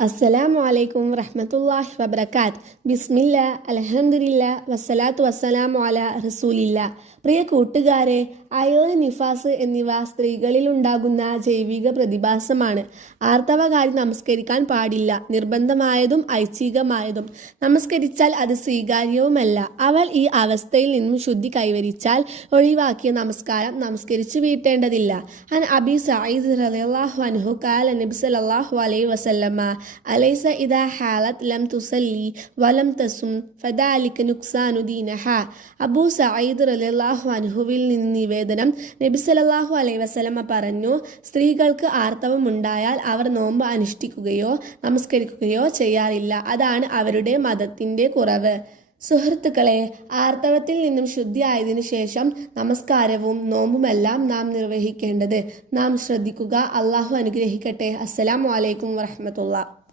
അസ്സലാമു അലൈക്കും വറഹ്മത്തുള്ളാഹി വബറകാത്ത്. ബിസ്മില്ലാ, അൽഹംദുലില്ലാ, വസ്സലാത്തു വസ്സലാമു അലാ റസൂലില്ലാ. പ്രിയ കൂട്ടുകാരെ, അയവ്, നിഫാസ് എന്നിവ സ്ത്രീകളിൽ ഉണ്ടാകുന്ന ജൈവിക പ്രതിഭാസമാണ്. ആർത്തവകാരി നമസ്കരിക്കാൻ പാടില്ല. നിർബന്ധമായതും ഐച്ഛികമായതും. നമസ്കരിച്ചാൽ അത് സ്വീകാര്യവുമല്ല. അവൾ ഈ അവസ്ഥയിൽ നിന്നും ശുദ്ധി കൈവരിച്ചാൽ ഒഴിവാക്കിയ നമസ്കാരം നമസ്കരിച്ചു വീട്ടേണ്ടതില്ല. അൻ അബി സഈദ് റളിയല്ലാഹു അൻഹു ഖാല നബി സല്ലല്ലാഹു അലൈഹി വസല്ലമ അലൈസ ഇദാ ഹാലത് ലം തുസല്ലി വലം തസും ഫദാലിക നുക്സാനു ദീനഹ. അബൂ സഈദ് റളിയല്ലാഹു അൻഹുവിൽ നിന്ന് നിവേദനം, നബി സല്ലല്ലാഹു അലൈഹി വസല്ലമ പറഞ്ഞു, സ്ത്രീകൾക്ക് ആർത്തവമുണ്ടായാൽ അവർ നോമ്പ് അനുഷ്ഠിക്കുകയോ നമസ്കരിക്കുകയോ ചെയ്യാറില്ല. അതാണ് അവരുടെ മതത്തിന്റെ കുറവ്. സുഹൃത്തുക്കളെ, ആർത്തവത്തിൽ നിന്നും ശുദ്ധിയായതിനു ശേഷം നമസ്കാരവും നോമ്പുമെല്ലാം നാം നിർവഹിക്കേണ്ടത് നാം ശ്രദ്ധിക്കുക. അള്ളാഹു അനുഗ്രഹിക്കട്ടെ. അസ്സലാമു അലൈക്കും വറഹ്മത്തുള്ളാഹി.